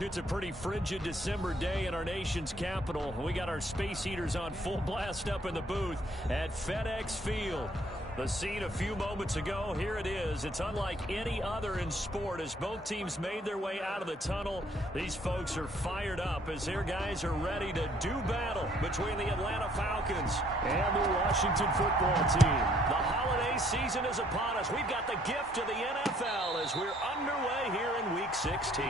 It's a pretty frigid December day in our nation's capital. We got our space heaters on full blast up in the booth at FedEx Field. The scene a few moments ago, here it is. It's unlike any other in sport as both teams made their way out of the tunnel. These folks are fired up as their guys are ready to do battle between the Atlanta Falcons and the Washington football team. The holiday season is upon us. We've got the gift of the NFL as we're underway here in Week 16.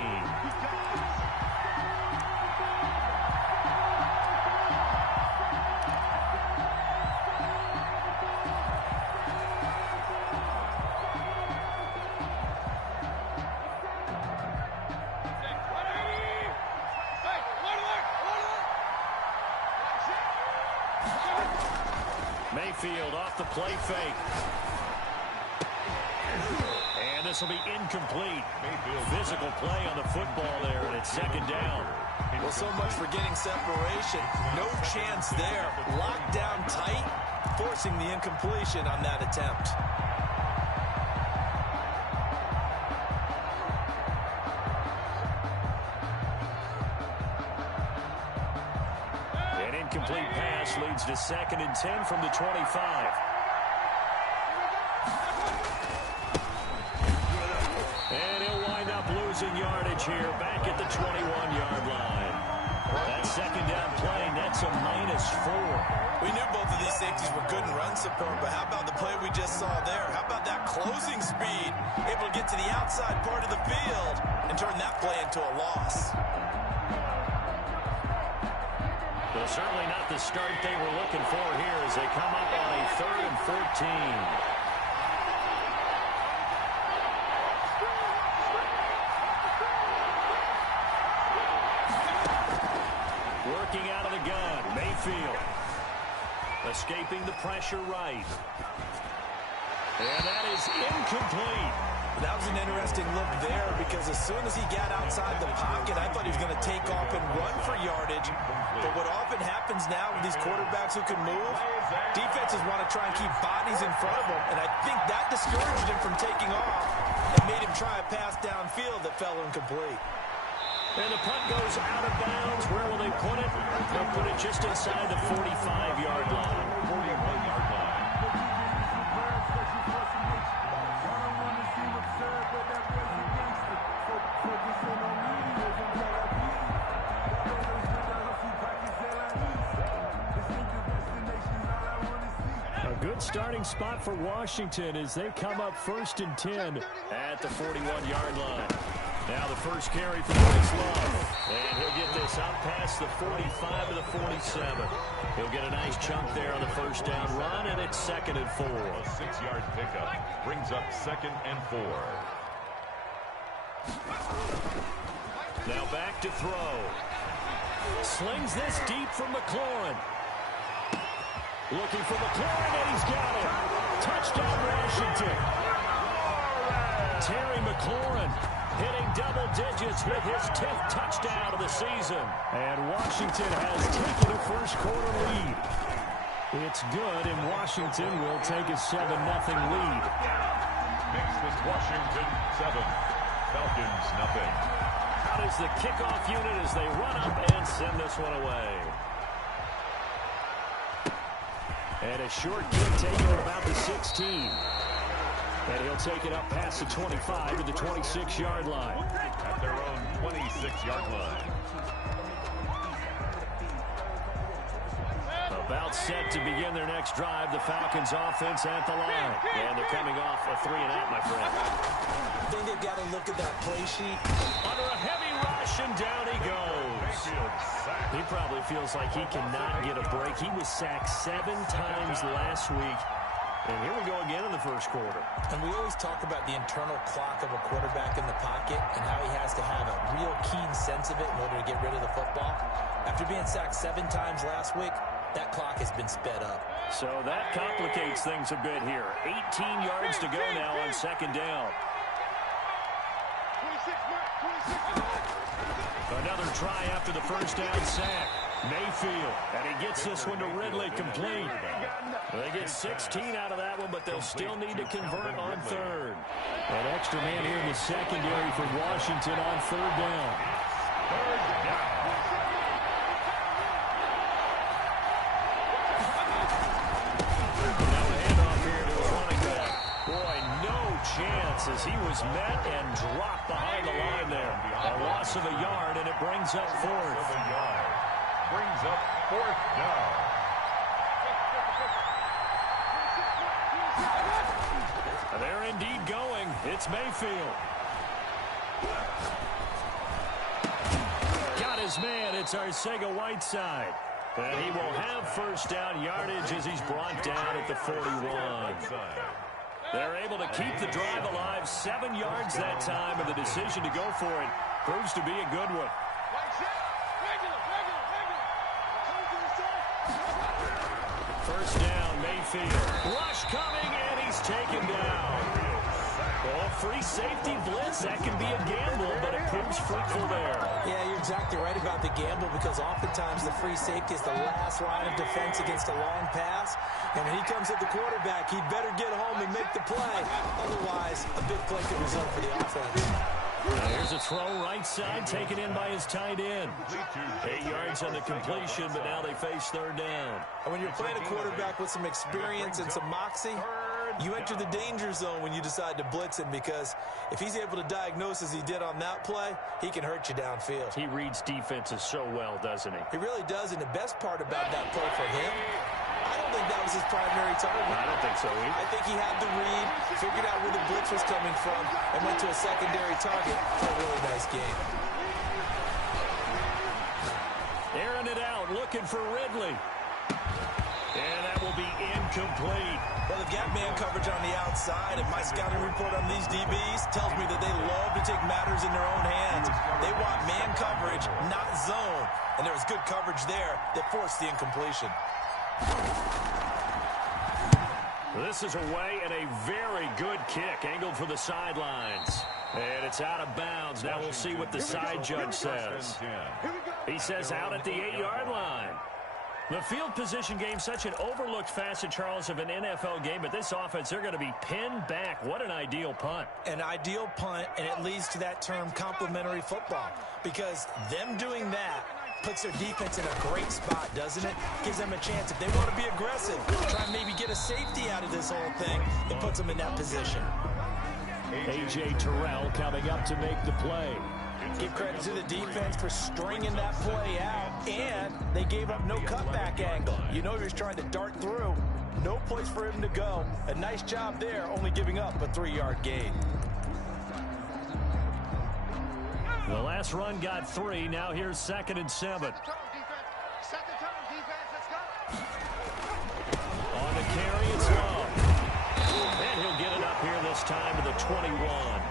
Mayfield off the play fake. And this will be incomplete. Physical play on the football there, and it's second down. Well, so much for getting separation. No chance there. Locked down tight, forcing the incompletion on that attempt. An incomplete pass leads to 2nd and 10 from the 25. And he'll wind up losing yardage here back at the 21-yard line. That second down play, that's a -4. We knew both of these safeties were good in run support, but how about the play we just saw there? How about that closing speed? Able to get to the outside part of the field and turn that play into a loss. Well, certainly not the start they were looking for here as they come up on a 3rd and 14. Working out of the gun, Mayfield. Escaping the pressure right. And that is incomplete. That was an interesting look there because as soon as he got outside the pocket, I thought he was going to take off and run for yardage. But what often happens now with these quarterbacks who can move, defenses want to try and keep bodies in front of them, and I think that discouraged him from taking off and made him try a pass downfield that fell incomplete. And the punt goes out of bounds. Where will they put it? They'll put it just inside the 45-yard line. 41-yard line. Good starting spot for Washington as they come up 1st and 10 at the 41-yard line. Now the first carry for Bryce Love. And he'll get this up past the 45 to the 47. He'll get a nice chunk there on the first down run, and it's 2nd and 4. A 6-yard pickup brings up 2nd and 4. Now back to throw. Slings this deep from McLaurin. Looking for McLaurin, and he's got it. Touchdown, Washington. Terry McLaurin hitting double digits with his 10th touchdown of the season. And Washington has taken a first-quarter lead. It's good, and Washington will take a 7-0 lead. Makes this Washington 7, Falcons nothing. Out is the kickoff unit as they run up and send this one away. And a short kick taken at about the 16. And he'll take it up past the 25 to the 26-yard line. At their own 26-yard line. About set to begin their next drive, the Falcons offense at the line. And they're coming off a 3-and-out, my friend. I think they've got to look at that play sheet. Under a heavy rush, and down he goes. He probably feels like he cannot get a break. He was sacked 7 times last week. And here we go again in the first quarter. And we always talk about the internal clock of a quarterback in the pocket and how he has to have a real keen sense of it in order to get rid of the football. After being sacked 7 times last week, that clock has been sped up. So that complicates things a bit here. 18 yards to go now on 2nd down. Another try after the first down sack. Mayfield, and he gets this one to Ridley complete. They get 16 out of that one, but they'll still need to convert on 3rd. An extra man here in the secondary for Washington on 3rd down. Third down. Now a handoff here to his running back. Boy, no chance as he was met and dropped behind the line there. A loss of a yard, and it brings up fourth. Brings up fourth down. They're indeed going. It's Mayfield. Got his man. It's Arcega-Whiteside. And he will have first down yardage as he's brought down at the 41. They're able to keep the drive alive. 7 yards that time, and the decision to go for it proves to be a good one. First down, Mayfield. Rush coming, and he's taken down. Well, free safety blitz, that can be a gamble, but it proves fruitful there. Yeah, you're exactly right about the gamble because oftentimes the free safety is the last line of defense against a long pass. And when he comes at the quarterback, he'd better get home and make the play. Otherwise, a big play could result for the offense. Here's a throw right side, taken in by his tight end. 8 yards on the completion, but now they face third down. And when you're playing a quarterback with some experience and some moxie, you enter the danger zone when you decide to blitz him because if he's able to diagnose as he did on that play, he can hurt you downfield. He reads defenses so well, doesn't he? He really does, and the best part about that play for him, I don't think that was his primary target. I don't think so either. I think he had the read, figured out where the blitz was coming from, and went to a secondary target for a really nice game. Airing it out, looking for Ridley. And that will be incomplete. Well, they've got man coverage on the outside, and my scouting report on these DBs tells me that they love to take matters in their own hands. They want man coverage, not zone. And there was good coverage there that forced the incompletion. This is away and a very good kick, angled for the sidelines. And it's out of bounds. Now we'll see what the side judge says. He says out at the 8-yard line. The field position game, such an overlooked facet, Charles, of an NFL game. But this offense, they're going to be pinned back. What an ideal punt. An ideal punt, and it leads to that term complementary football. Because them doing that puts their defense in a great spot, doesn't it? Gives them a chance. If they want to be aggressive, try and maybe get a safety out of this whole thing, it puts them in that position. A.J. Terrell coming up to make the play. Give credit to the defense for stringing that play out, and they gave up no cutback angle. You know he was trying to dart through. No place for him to go. A nice job there, only giving up a 3-yard gain. The last run got 3. Now here's 2nd and 7. On the carry, it's Love. And he'll get it up here this time to the 21.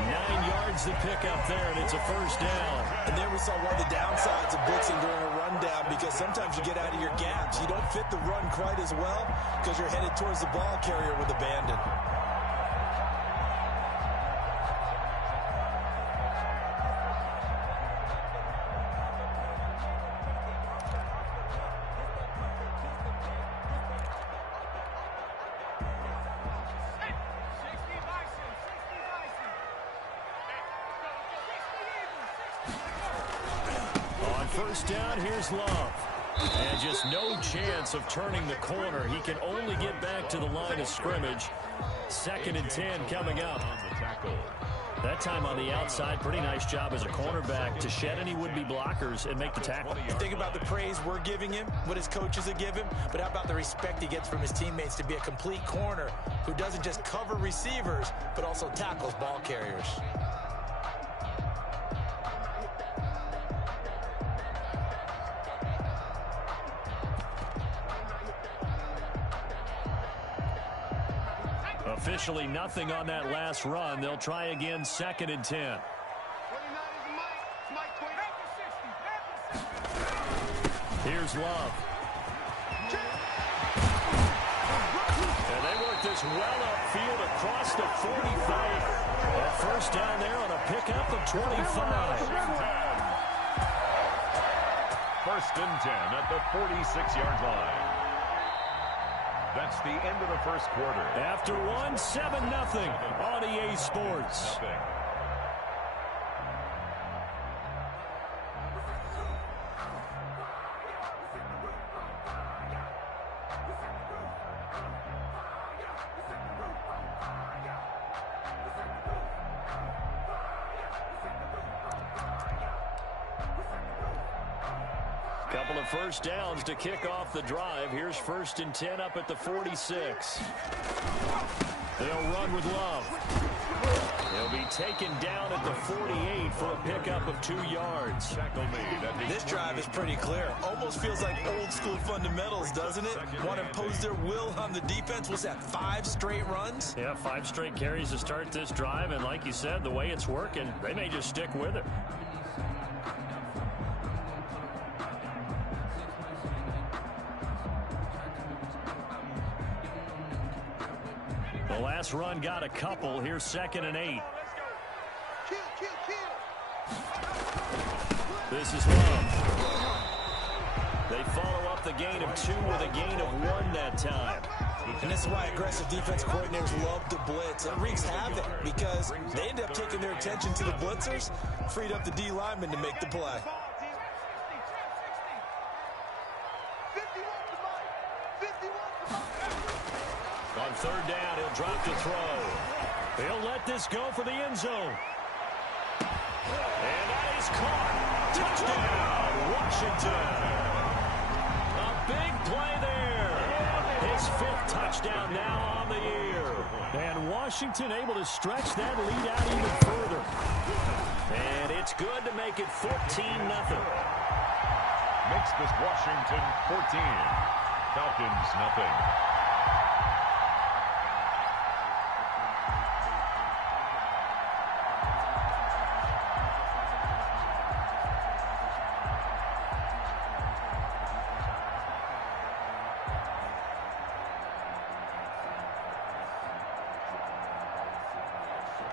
9 yards to pick up there, and it's a first down. And there we saw one of the downsides of blitzing during a rundown because sometimes you get out of your gaps. You don't fit the run quite as well because you're headed towards the ball carrier with abandon. First down, here's Love. And just no chance of turning the corner. He can only get back to the line of scrimmage. 2nd and 10 coming up. That time on the outside, pretty nice job as a cornerback to shed any would-be blockers and make the tackle. Think about the praise we're giving him, what his coaches have given, but how about the respect he gets from his teammates to be a complete corner who doesn't just cover receivers, but also tackles ball carriers. Officially nothing on that last run. They'll try again, 2nd and 10. Here's Love. And they work this well upfield across the 45. A first down there on a pickup of 25. 1st and 10 at the 46-yard line. That's the end of the first quarter. After 1, 7-0 on EA Sports. Couple of first downs to kick off the drive. Here's 1st and 10 up at the 46. They'll run with Love. He'll be taken down at the 48 for a pickup of 2 yards. This drive is pretty clear. Almost feels like old school fundamentals, doesn't it? Want to impose their will on the defense. Was that 5 straight runs? Yeah, 5 straight carries to start this drive. And like you said, the way it's working, they may just stick with it. The last run got a couple. Here's 2nd and 8. This is Love. They follow up the gain of 2 with a gain of 1 that time. And this is why aggressive defense coordinators love to blitz. It wreaks havoc because they end up taking their attention to the blitzers, freed up the D lineman to make the play. On 3rd down, he'll drop to throw. He'll let this go for the end zone. And that is caught. Touchdown, Washington. A big play there. His 5th touchdown now on the year. And Washington able to stretch that lead out even further. And it's good to make it 14-0. Makes this Washington 14. Falcons nothing.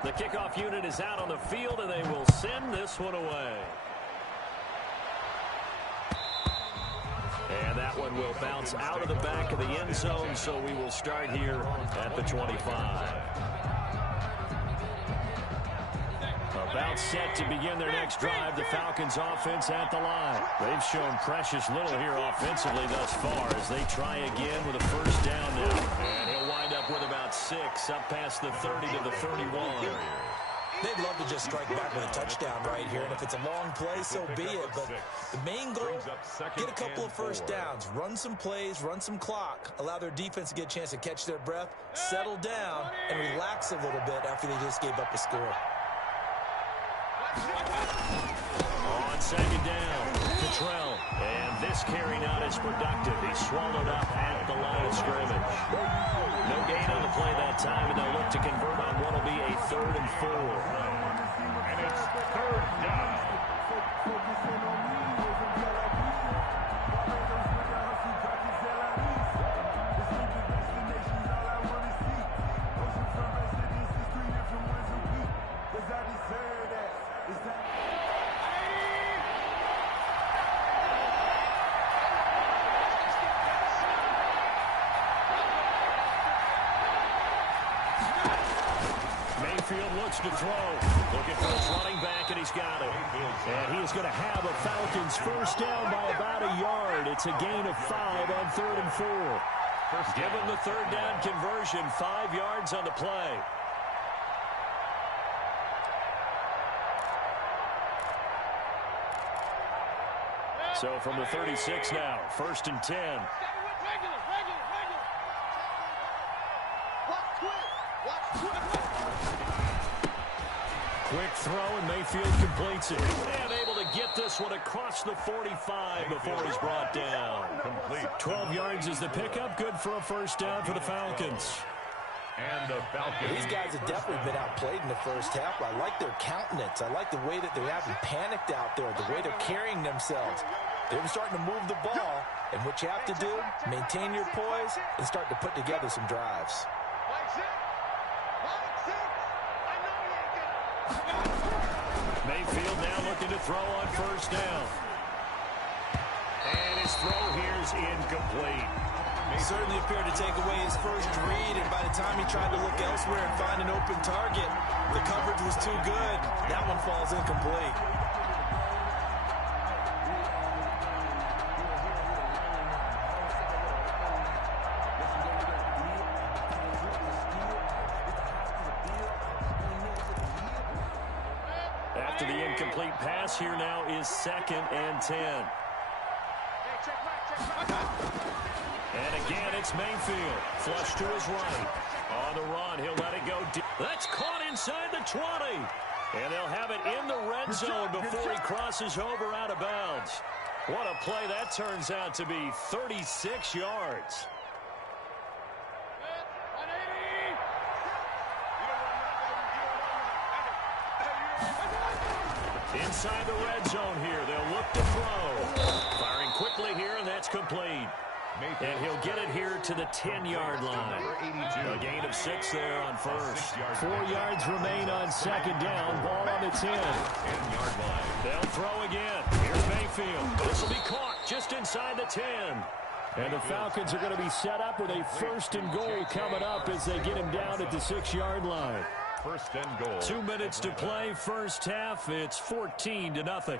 The kickoff unit is out on the field, and they will send this one away. And that one will bounce out of the back of the end zone, so we will start here at the 25. About set to begin their next drive, the Falcons offense at the line. They've shown precious little here offensively thus far as they try again with a 1st down now. And he'll wind up with about 6 up past the 30 to the 31. They'd love to just strike back with a touchdown right here, and if it's a long play, so be it. But the main goal, get a couple of first downs, run some plays, run some clock, allow their defense to get a chance to catch their breath, settle down, and relax a little bit after they just gave up a score. On 2nd down, Cottrell. And this carry not as productive. He's swallowed up at the line of scrimmage. No gain on the play that time, and they'll look to convert on what will be a 3rd and 4. And it's 3rd down. Looks to throw. Looking for his running back, and he's got it. And he is going to have a Falcons 1st down by about a yard. It's a gain of 5 on 3rd and 4. Give him the 3rd down conversion, 5 yards on the play. So from the 36 now, 1st and 10. Quick throw, and Mayfield completes it. And able to get this one across the 45 before he's brought down. Complete. 12 yards is the pickup. Good for a 1st down for the Falcons. And the Falcons. These guys have definitely been outplayed in the 1st half. I like their countenance. I like the way that they haven't panicked out there, the way they're carrying themselves. They're starting to move the ball, and what you have to do, maintain your poise and start to put together some drives. Mayfield now looking to throw on 1st down. And his throw here is incomplete. He certainly appeared to take away his first read, and by the time he tried to look elsewhere and find an open target, the coverage was too good. That one falls incomplete. After the incomplete pass, here now is 2nd and 10. And again, it's Mayfield. Flush to his right. On the run, he'll let it go deep. That's caught inside the 20. And they'll have it in the red zone before he crosses over out of bounds. What a play that turns out to be. 36 yards. Inside the red zone here. They'll look to throw. Firing quickly here, and that's complete. And he'll get it here to the 10-yard line. A gain of 6 there on first. 4 yards remain on second down. Ball on the 10. They'll throw again. Here's Mayfield. This will be caught just inside the 10. And the Falcons are going to be set up with a first and goal coming up as they get him down at the 6-yard line. First and goal. 2 minutes to play first half. It's 14-0.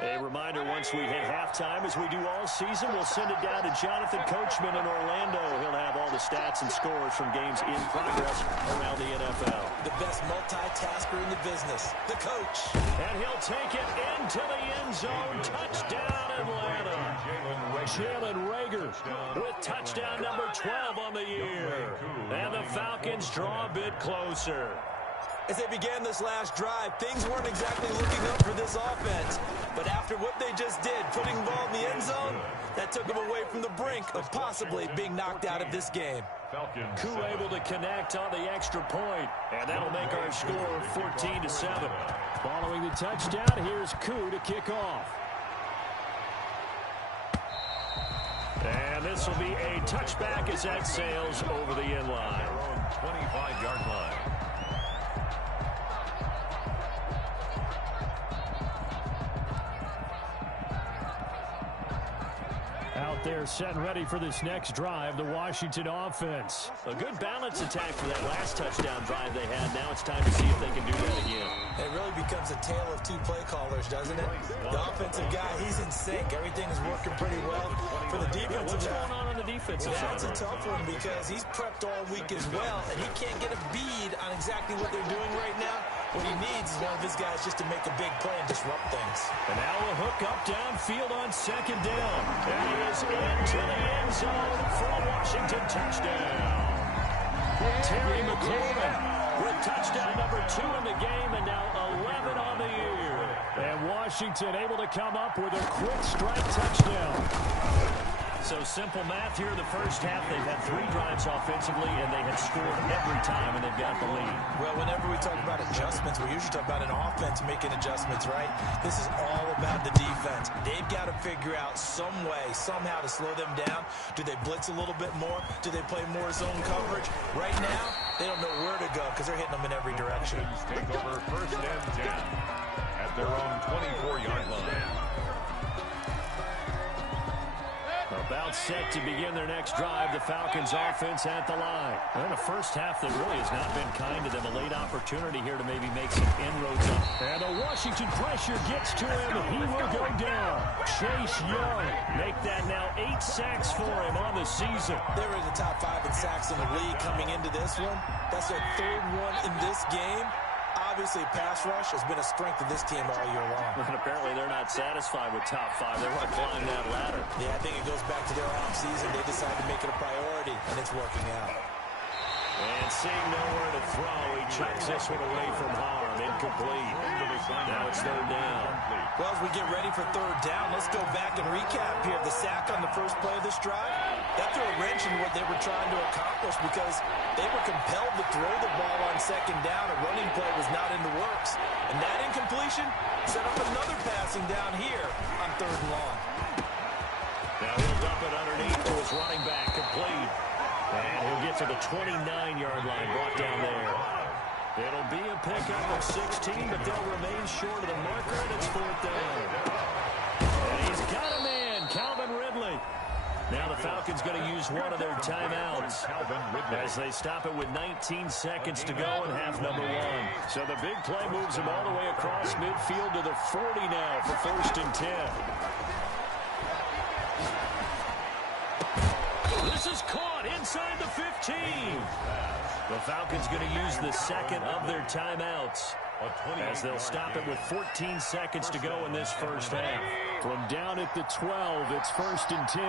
A reminder, once we hit halftime, as we do all season, we'll send it down to Jonathan Coachman in Orlando. He'll have all the stats and scores from games in progress around the NFL. The best multitasker in the business, the coach. And he'll take it into the end zone. Touchdown, Atlanta. Jalen Reagor with touchdown number 12 on the year. And the Falcons draw a bit closer. As they began this last drive, things weren't exactly looking up for this offense. But after what they just did, putting the ball in the end zone, that took them away from the brink of possibly being knocked out of this game. Koo able to connect on the extra point, and that'll make our score 14-7. Following the touchdown, here's Koo to kick off. And this will be a touchback as that sails over the end line. 25-yard line. Out there set and ready for this next drive, the Washington offense. A good balance attack for that last touchdown drive they had. Now it's time to see if they can do that again. It really becomes a tale of two play callers, doesn't it? The offensive guy, he's in sync. Everything is working pretty well. For the defensive What's guy, going on the defensive side? that's a tough one because he's prepped all week as well, and he can't get a bead on exactly what they're doing right now. What he needs is one of his guys just to make a big play and disrupt things. And now a hook up downfield on second down. And he is into the end zone for a Washington touchdown. Terry McLaurin with touchdown number 2 in the game, and now 11 on the year. And Washington able to come up with a quick strike touchdown. So simple math here in the first half. They've had 3 drives offensively, and they have scored every time, and they've got the lead. Well, whenever we talk about adjustments, we usually talk about an offense making adjustments, right? This is all about the defense. They've got to figure out some way, somehow to slow them down. Do they blitz a little bit more? Do they play more zone coverage? Right now, they don't know where to go because they're hitting them in every direction. Take over first and 10 at their own 24-yard line. About set to begin their next drive. The Falcons offense at the line. And a first half that really has not been kind to them. A late opportunity here to maybe make some inroads up. And the Washington pressure gets to him. He will go down. Chase Young make that now 8 sacks for him on the season. They were in the top 5 in sacks in the league coming into this one. That's their 3rd one in this game. Obviously, pass rush has been a strength of this team all year long. And apparently they're not satisfied with top 5. They want to climb that ladder. Yeah, I think it goes back to their offseason. They decided to make it a priority, and it's working out. And seeing nowhere to throw, he chucks this one away from harm. Incomplete. Now it's 3rd down. Well, as we get ready for 3rd down, let's go back and recap here. The sack on the first play of this drive, that threw a wrench in what they were trying to accomplish because they were compelled to throw the ball on second down. A running play was not in the works. And that incompletion set up another passing down here on 3rd and long. Now he'll dump it underneath to his running back, complete. And he'll get to the 29-yard line, brought down there. It'll be a pickup of 16, but they'll remain short of the marker, and it's 4th down. And he's got a man, Calvin Ridley. Now the Falcons going to use one of their timeouts as they stop it with 19 seconds to go in half number 1. So the big play moves them all the way across midfield to the 40 now for 1st and 10. This is caught inside the 15. The Falcons going to use the second of their timeouts, as they'll stop it with 14 seconds to go in this first half. From down at the 12, it's 1st and 10.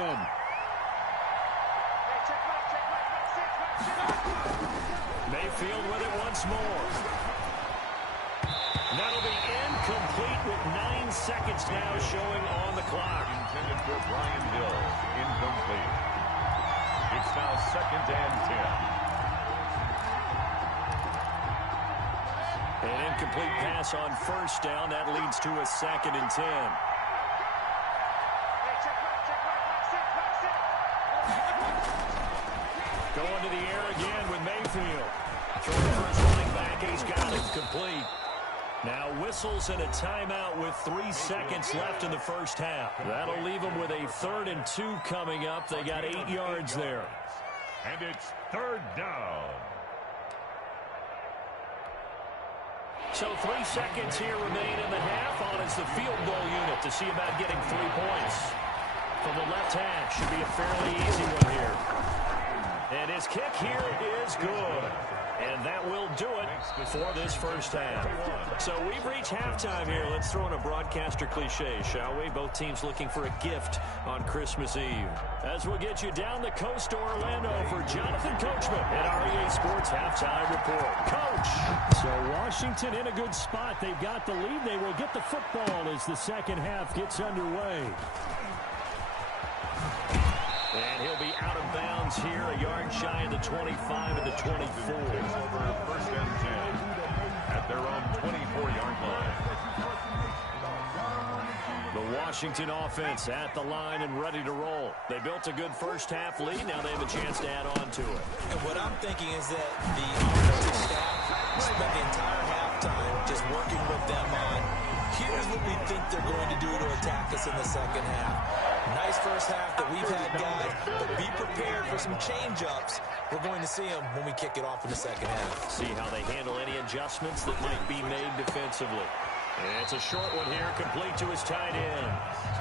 Mayfield with it once more. That'll be incomplete with 9 seconds now showing on the clock. Intended for Brian Hill. Incomplete. It's now 2nd and 10. An incomplete pass on 1st down. That leads to a 2nd and 10. Going to the air again with Mayfield. Throwing for his running back, and he's got it complete. Now whistles and a timeout with 3 seconds left in the first half. That'll leave them with a 3rd and 2 coming up. They got 8 yards there. And it's 3rd down. So 3 seconds here remain in the half. On is the field goal unit to see about getting 3 points. From the left half, should be a fairly easy one here. And his kick here is good. And that will do it for this first half. So we've reached halftime here. Let's throw in a broadcaster cliche, shall we? Both teams looking for a gift on Christmas Eve. As we'll get you down the coast to Orlando for Jonathan Coachman at REA Sports Halftime Report. Coach! So Washington in a good spot. They've got the lead. They will get the football as the second half gets underway. And he'll be out of bounds here, a yard shy of the 25 and the 24. Over 1st and 10 at their own 24-yard line. The Washington offense at the line and ready to roll. They built a good first half lead. Now they have a chance to add on to it. And what I'm thinking is that the offensive staff spent the entire halftime just working with them on, here's what we think they're going to do to attack us in the second half. Nice first half that we've had, guys, but be prepared for some change-ups. We're going to see them when we kick it off in the second half. See how they handle any adjustments that might be made defensively. And it's a short one here, complete to his tight end.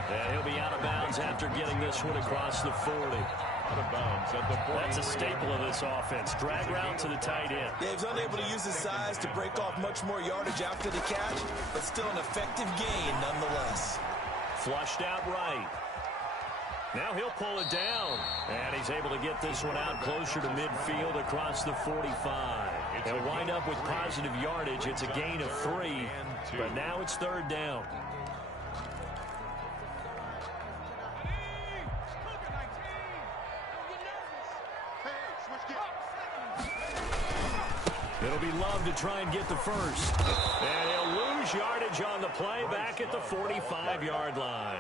And he'll be out of bounds after getting this one across the 40. Out of bounds at the 40. That's a staple of this offense. Drag route to the tight end. Yeah, he was unable to use his size to break off much more yardage after the catch, but still an effective gain nonetheless. Flushed out right. Now he'll pull it down. And he's able to get this one out closer to midfield across the 45. He'll wind up with positive yardage. It's a gain of 3, but now it's 3rd down. It'll be Love to try and get the first. And he'll lose yardage on the play back at the 45-yard line.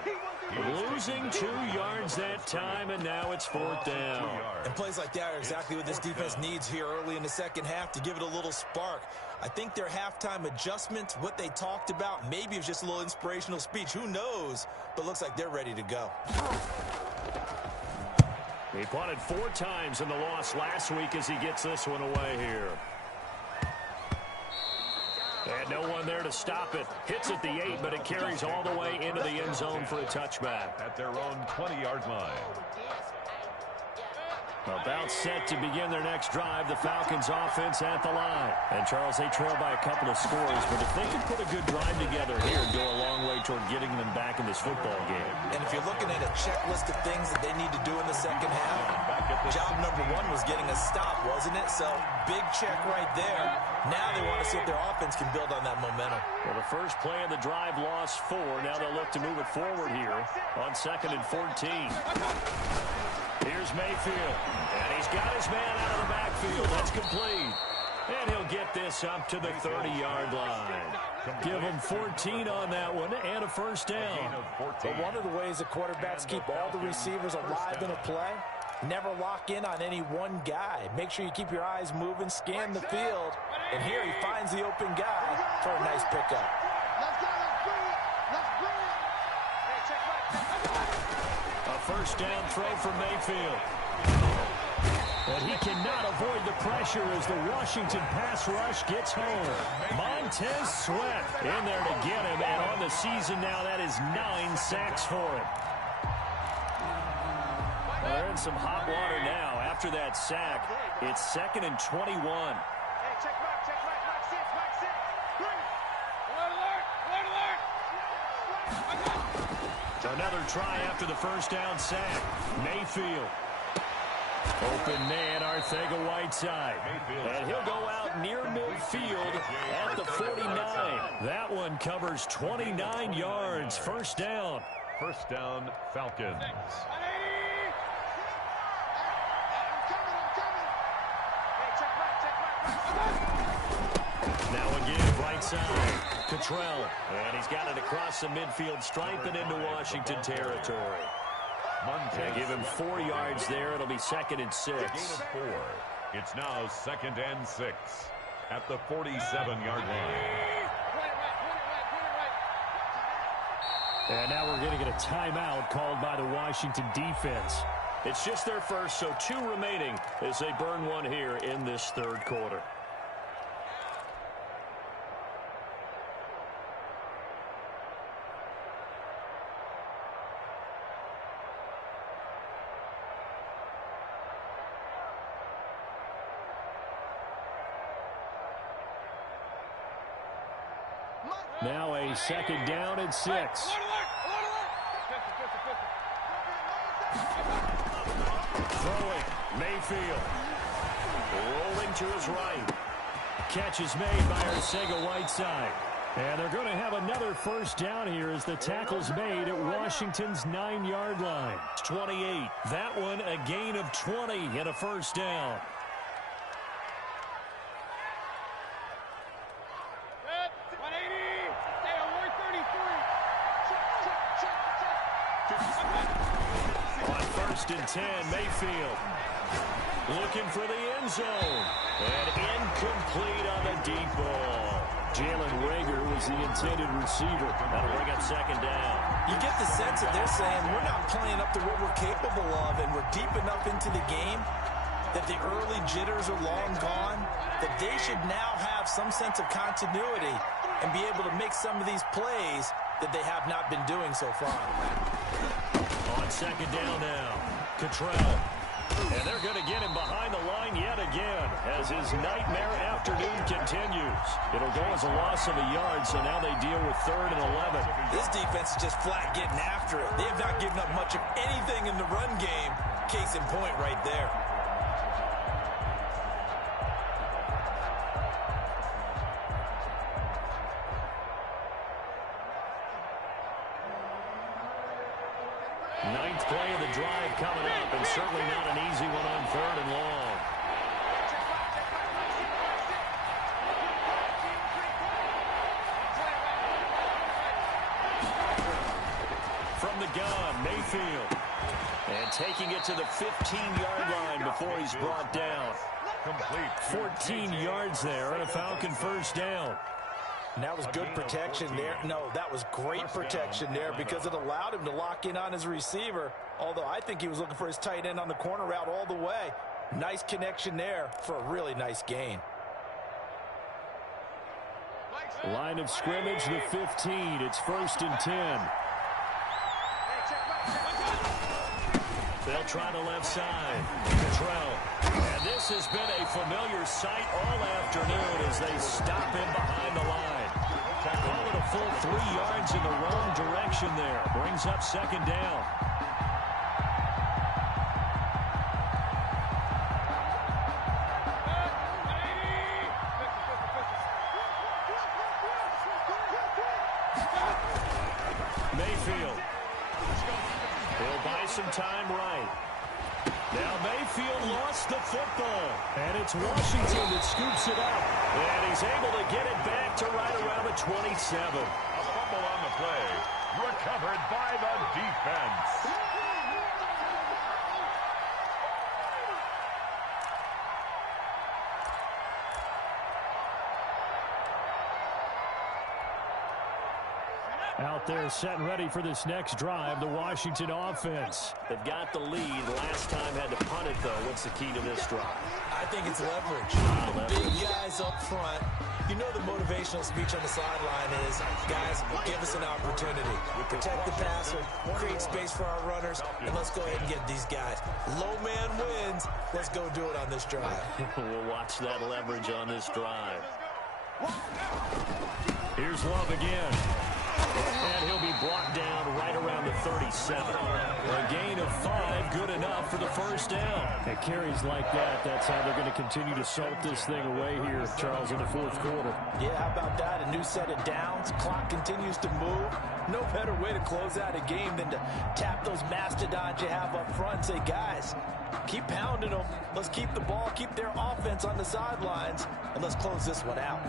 Losing 2 yards that time, and now it's 4th down. And plays like that are exactly what this defense needs here early in the second half to give it a little spark. I think their halftime adjustment, what they talked about, maybe it was just a little inspirational speech. Who knows? But looks like they're ready to go. He punted 4 times in the loss last week as he gets this one away here. And no one there to stop it. Hits at the 8, but it carries all the way into the end zone for a touchback. At their own 20-yard line. About set to begin their next drive, the Falcons offense at the line. And Charles, they trail by a couple of scores, but if they can put a good drive together here, go a long way toward getting them back in this football game. And if you're looking at a checklist of things that they need to do in the second half, job number 1 was getting a stop, wasn't it? So big check right there. Now they want to see if their offense can build on that momentum. Well, the first play of the drive lost 4. Now they'll look to move it forward here on 2nd and 14. Here's Mayfield, and he's got his man out of the backfield. That's complete. And he'll get this up to the 30-yard line. Give him 14 on that one and a first down. But one of the ways the quarterbacks keep all the receivers alive in a play, never lock in on any one guy. Make sure you keep your eyes moving, scan the field. And here he finds the open guy for a nice pickup. First down throw for Mayfield. But he cannot avoid the pressure as the Washington pass rush gets home. Montez Sweat in there to get him, and on the season now, that is 9 sacks for him. they're in some hot water now. After that sack, it's 2nd and 21. Hey, check back, back six. Alert. Another try after the first down sack. Mayfield. Open man, Arcega-Whiteside. And he'll go out near midfield at the 49. That one covers 29 yards. First down. First down, Falcons. Now again, right side. Cottrell. And he's got it across the midfield stripe and into Washington territory. They give him 4 yards there. It'll be 2nd and 6. Gain of 4. It's now 2nd and 6 at the 47-yard line. And now we're going to get a timeout called by the Washington defense. It's just their first, so 2 remaining as they burn one here in this third quarter. Now a 2nd down and 6. Throwing, Mayfield. Rolling to his right. Catch is made by Arcega-Whiteside. And they're going to have another first down here as the tackle's made at Washington's 9-yard line. 28. That one a gain of 20 and a first down. First and 10, Mayfield. Looking for the end zone. And incomplete on the deep ball. Jalen Reagor was the intended receiver. That'll bring up 2nd down. You get the sense that they're saying we're not playing up to what we're capable of, and we're deep enough into the game that the early jitters are long gone, that they should now have some sense of continuity and be able to make some of these plays that they have not been doing so far. On 2nd down now, Cottrell. And they're going to get him behind the line yet again as his nightmare afternoon continues. It'll go as a loss of a yard, so now they deal with 3rd and 11. This defense is just flat getting after it. They have not given up much of anything in the run game. Case in point right there. Ninth play of the drive coming up, and certainly not an easy one on 3rd and long. From the gun, Mayfield. And taking it to the 15-yard line before he's brought down. Complete. 14 yards there and a Falcon first down. And that was good protection there. No, that was great protection there because it allowed him to lock in on his receiver, although I think he was looking for his tight end on the corner route all the way. Nice connection there for a really nice gain. Line of scrimmage, the 15. It's 1st and 10. They'll try the left side. Cottrell. And this has been a familiar sight all afternoon as they stop him behind the line. Call it a full 3 yards in the wrong direction there. Brings up 2nd down. Mayfield. He'll buy some time right. Now Mayfield lost the football. And it's Washington that scoops it up. And he's able to get it back to right around the 27. A fumble on the play. Recovered by the defense. Out there set and ready for this next drive, the Washington offense. They've got the lead. Last time had to punt it, though. What's the key to this drive? I think it's leverage. Big guys up front. You know the motivational speech on the sideline is, guys, give us an opportunity. Protect the passer, create space for our runners, and let's go ahead and get these guys. Low man wins. Let's go do it on this drive. We'll watch that leverage on this drive. Here's Love again. And he'll be brought down right around the 37. A gain of 5, good enough for the first down. And carries like that, that's how they're going to continue to salt this thing away here, Charles, in the fourth quarter. Yeah, how about that? A new set of downs. Clock continues to move. No better way to close out a game than to tap those mastodons you have up front and say, guys, keep pounding them. Let's keep the ball, keep their offense on the sidelines, and let's close this one out.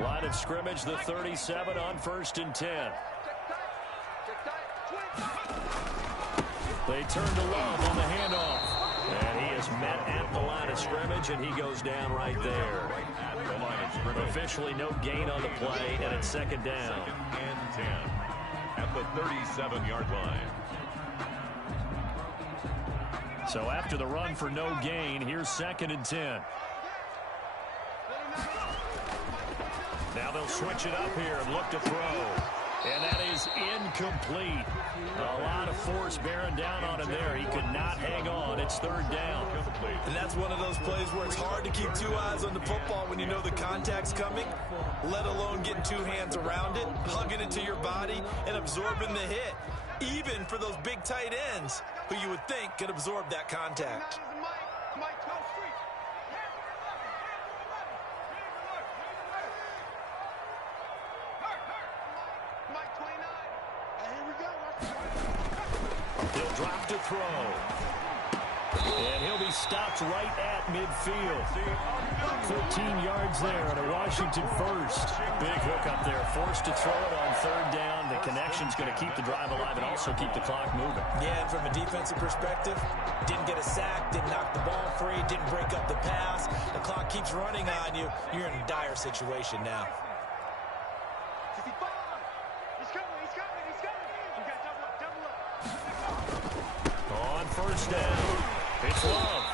Line of scrimmage, the 37 on 1st and 10. They turn to Love on the handoff. And he is met at the line of scrimmage, and he goes down right there. Officially no gain on the play, and it's 2nd down. 2nd and 10 at the 37-yard line. So after the run for no gain, here's 2nd and 10. Now they'll switch it up here and look to throw. And that is incomplete. A lot of force bearing down on him there. He could not hang on. It's 3rd down. And that's one of those plays where it's hard to keep 2 eyes on the football when you know the contact's coming, let alone getting 2 hands around it, hugging it to your body, and absorbing the hit. Even for those big tight ends who you would think could absorb that contact. He'll drop to throw. And he'll be stopped right at midfield. 14 yards there on a Washington first. Big hook up there. Forced to throw it on 3rd down. The connection's going to keep the drive alive and also keep the clock moving. Yeah, and from a defensive perspective, didn't get a sack, didn't knock the ball free, didn't break up the pass. The clock keeps running on you. You're in a dire situation now. On 1st down, it's Love.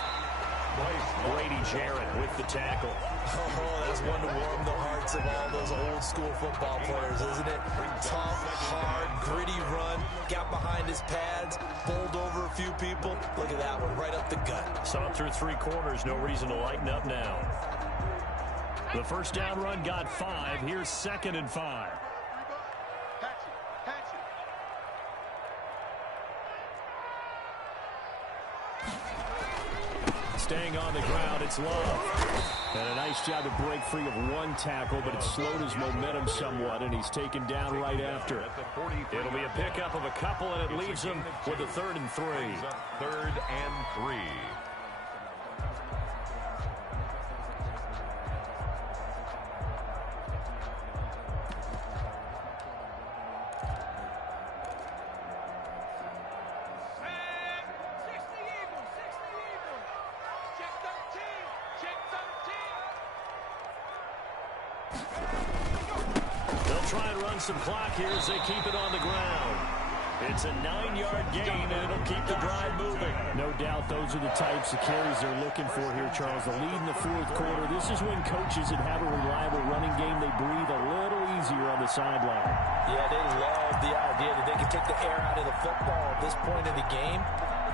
Brady Jarrett with the tackle. Oh, that's one to warm the hearts of all those old school football players, isn't it? Tough, hard, gritty run, got behind his pads, bowled over a few people. Look at that one, right up the gut. Saw it through 3 quarters, no reason to lighten up now. The 1st down run got 5. Here's 2nd and 5. Staying on the ground, it's Love. And a nice job to break free of 1 tackle, but it slowed his momentum somewhat, and he's taken down right after. It'll be a pickup of a couple, and it leaves him with a 3rd and 3. 3rd and 3. Some clock here as they keep it on the ground. It's a 9-yard gain, and it'll keep the drive moving. No doubt those are the types of carries they're looking for here, Charles. The lead in the 4th quarter. This is when coaches that have a reliable running game, they breathe a little easier on the sideline. Yeah, they love the idea that they can take the air out of the football at this point in the game.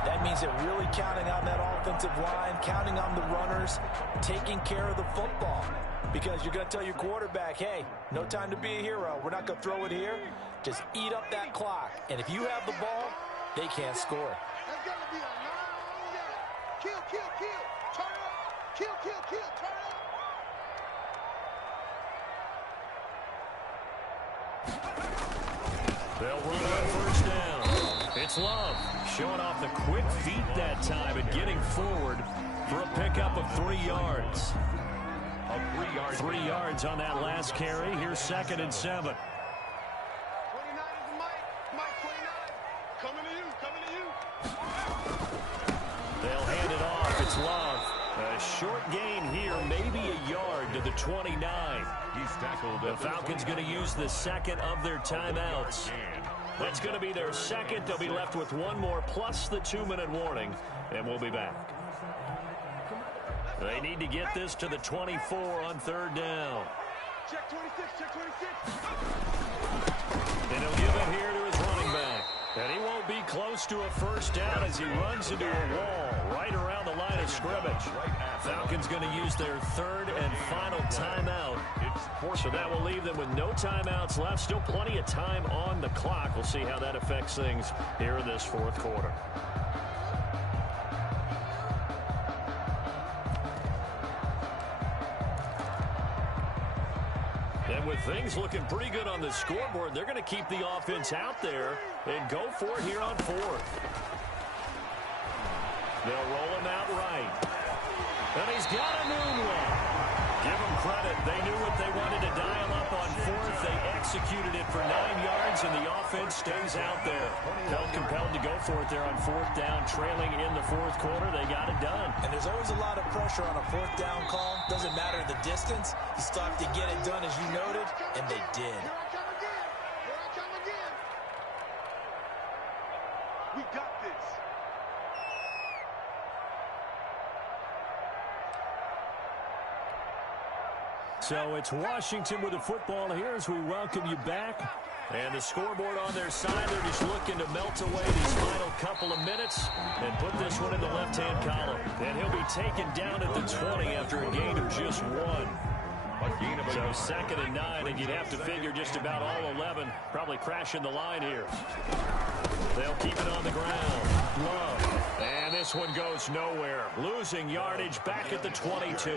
That means they're really counting on that offensive line, counting on the runners, taking care of the football. Because you're going to tell your quarterback, hey, no time to be a hero. We're not going to throw it here. Just eat up that clock. And if you have the ball, they can't score. That's going to be a long day. Kill, kill, kill. Turn up. Kill, kill, kill. Turn up. They'll run on 1st down. It's Love showing off the quick feet that time and getting forward for a pickup of 3 yards. 3 yards on that last carry. Here's 2nd and 7. 29 is Mike. Mike 29. Coming to you. Coming to you. They'll hand it off. It's Love. A short gain here, maybe a yard to the 29. He's tackled. The Falcons going to use the 2nd of their timeouts. That's going to be their second. They'll be left with one more plus the 2-minute warning, and we'll be back. They need to get this to the 24 on third down. Check 26, check 26. And he'll give it here to his running back. And he won't be close to a first down as he runs into a wall right around the line of scrimmage. Falcons going to use their third and final timeout. So that will leave them with no timeouts left. Still plenty of time on the clock. We'll see how that affects things here in this fourth quarter. And with things looking pretty good on the scoreboard, they're going to keep the offense out there and go for it here on fourth. They'll roll him out right. And he's got a moonwalk. Give them credit. They knew what they wanted to dial up on fourth. They executed it for 9 yards, and the offense stays out there. Felt compelled to go for it there on fourth down, trailing in the fourth quarter. They got it done. And there's always a lot of pressure on a fourth down call. Doesn't matter the distance. You still have to get it done, as you noted, and they did. Here I come again. Here I come again. We got this. So it's Washington with the football here as we welcome you back. And the scoreboard on their side, they're just looking to melt away these final couple of minutes and put this one in the left-hand column. And he'll be taken down at the 20 after a gain of just 1. So 2nd and 9, and you'd have to figure just about all 11 probably crashing the line here. They'll keep it on the ground. Love. And this one goes nowhere. Losing yardage back at the 22.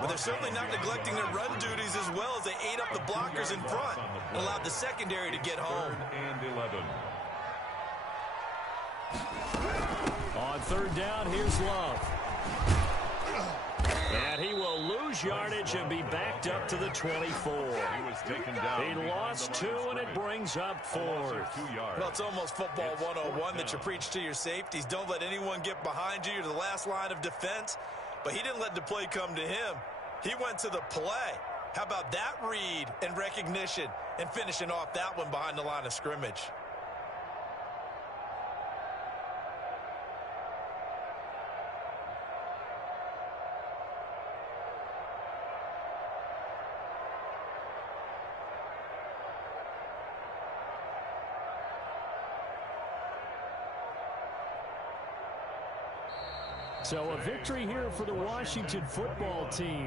But they're certainly not neglecting their run duties as well as they ate up the blockers in front and allowed the secondary to get home. And 11. On third down, here's Love. And he will lose yardage and be backed up to the 24. He was taken down. He lost 2, and it brings up 4th. 2 yards. Well, it's almost football 101 that you preach to your safeties. Don't let anyone get behind you. You're the last line of defense. But he didn't let the play come to him. He went to the play. How about that read and recognition and finishing off that one behind the line of scrimmage? So a victory here for the Washington football team.